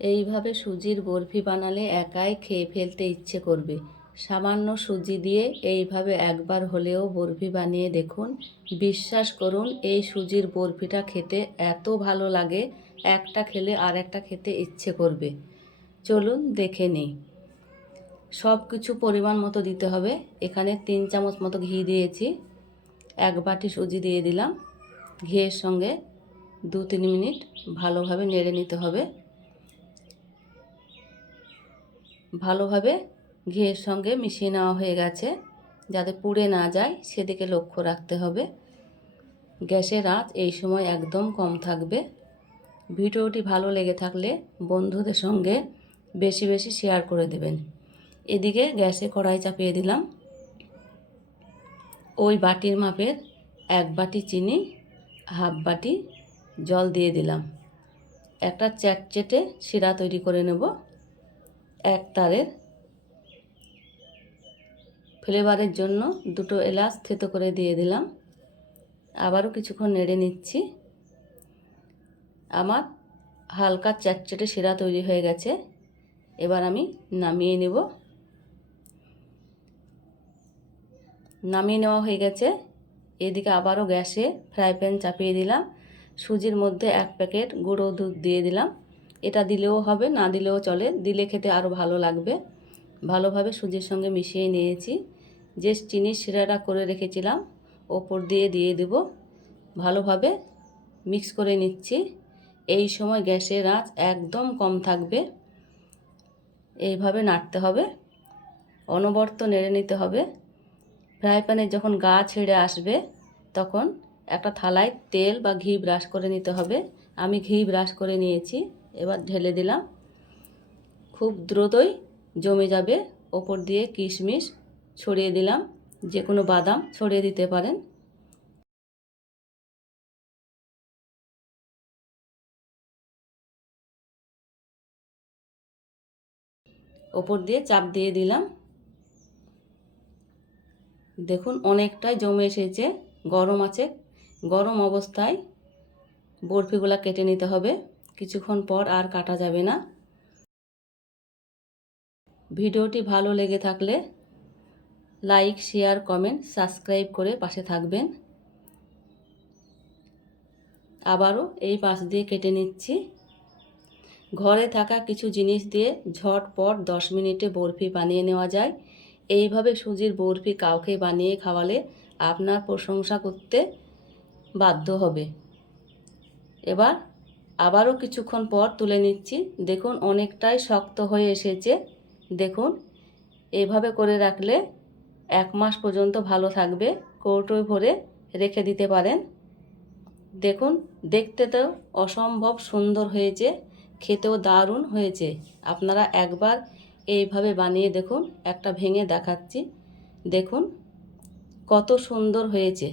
এইভাবে সুজির বরফি বানালে একাই খেয়ে ফেলতে ইচ্ছে করবে। সামান্য সুজি দিয়ে এইভাবে একবার হলেও বরফি বানিয়ে দেখুন। বিশ্বাস করুন, এই সুজির বরফিটা খেতে এত ভালো লাগে, একটা খেলে আর একটা খেতে ইচ্ছে করবে। চলুন দেখে নিই। সব কিছু পরিমাণ মতো দিতে হবে। এখানে 3 চামচ মতো ঘি দিয়েছি, 1 বাটি সুজি দিয়ে দিলাম। ঘিয়ের সঙ্গে 2-3 মিনিট ভালোভাবে নেড়ে নিতে হবে। ভালোভাবে ঘিয়ের সঙ্গে মিশিয়ে নেওয়া হয়ে গেছে। যাতে পুড়ে না যায় সেদিকে লক্ষ্য রাখতে হবে। গ্যাসের আঁচ এই সময় একদম কম থাকবে। ভিডিওটি ভালো লেগে থাকলে বন্ধুদের সঙ্গে বেশি বেশি শেয়ার করে দেবেন। এদিকে গ্যাসে কড়াই চাপিয়ে দিলাম। ওই বাটির মাপের 1 বাটি চিনি, হাফ বাটি জল দিয়ে দিলাম। একটা চ্যাটচেটে শিরা তৈরি করে নেব। 1 তারের ফ্লেভারের জন্য 2টো এলাচ থেতো করে দিয়ে দিলাম। আবারও কিছুক্ষণ নেড়ে নিচ্ছি। আমার হালকা চ্যাটচেটে শিরা তৈরি হয়ে গেছে। এবার আমি নামিয়ে নেব। নামিয়ে নেওয়া হয়ে গেছে। এদিকে আবারও গ্যাসে ফ্রাই প্যান চাপিয়ে দিলাম। সুজির মধ্যে 1 প্যাকেট গুঁড়ো দুধ দিয়ে দিলাম। এটা দিলেও হবে, না দিলেও চলে, দিলে খেতে আরও ভালো লাগবে। ভালোভাবে সুজির সঙ্গে মিশিয়ে নিয়েছি। যে চিনির শিরাটা করে রেখেছিলাম ওপর দিয়ে দেব। ভালোভাবে মিক্স করে নিচ্ছি। এই সময় গ্যাসের আঁচ একদম কম থাকবে। এইভাবে নাড়তে হবে, অনবরত নেড়ে নিতে হবে। ফ্রাই প্যানে যখন গা ছেড়ে আসবে তখন একটা থালায় তেল বা ঘি ব্রাশ করে নিতে হবে। আমি ঘি ব্রাশ করে নিয়েছি। এবার ঢেলে দিলাম। খুব দ্রুতই জমে যাবে। ওপর দিয়ে কিশমিশ ছড়িয়ে দিলাম, যে কোনো বাদাম ছড়িয়ে দিতে পারেন। ওপর দিয়ে চাপ দিয়ে দিলাম। দেখুন অনেকটাই জমে এসেছে। গরম আছে, গরম অবস্থায় বরফিগুলো কেটে নিতে হবে। কিছুক্ষণ পর আর কাটা যাবে না। ভিডিওটি ভালো লেগে থাকলে লাইক, শেয়ার, কমেন্ট, সাবস্ক্রাইব করে পাশে থাকবেন। আবারও এই পাশ দিয়ে কেটে নিচ্ছি। ঘরে থাকা কিছু জিনিস দিয়ে ঝটপট 10 মিনিটে বরফি বানিয়ে নেওয়া যায়। এইভাবে সুজির বরফি কাউকে বানিয়ে খাওয়ালে আপনার প্রশংসা করতে বাধ্য হবে। এবার আবারও কিছুক্ষণ পর তুলে নিচ্ছি। দেখুন অনেকটাই শক্ত হয়ে এসেছে। দেখুন এইভাবে করে রাখলে 1 মাস পর্যন্ত ভালো থাকবে। কৌটোয় ভরে রেখে দিতে পারেন। দেখুন দেখতে তো অসম্ভব সুন্দর হয়েছে, খেতেও দারুণ হয়েছে। আপনারা একবার এইভাবে বানিয়ে দেখুন। একটা ভেঙে দেখাচ্ছি। দেখুন কত সুন্দর হয়েছে।